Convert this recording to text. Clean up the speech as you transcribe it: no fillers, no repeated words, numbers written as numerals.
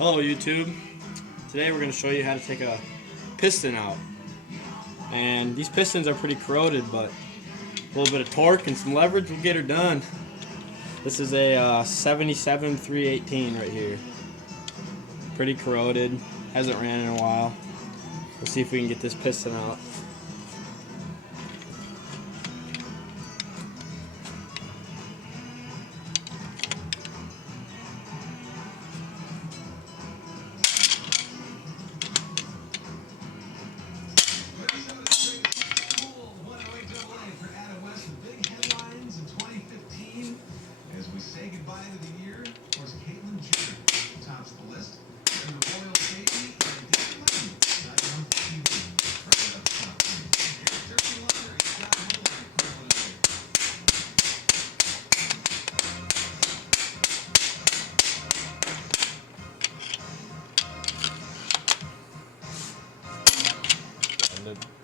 Hello YouTube. Today we're going to show you how to take a piston out. And these pistons are pretty corroded, but a little bit of torque and some leverage will get her done. This is a 77 318 right here. Pretty corroded, hasn't ran in a while. Let's see if we can get this piston out. As we say goodbye to the year, of course, Caitlin Jr. tops the list. And the Royal Baby and David Lynn, not on TV. Right up top. Here's Dirty Launder and John Holden, Cleveland State.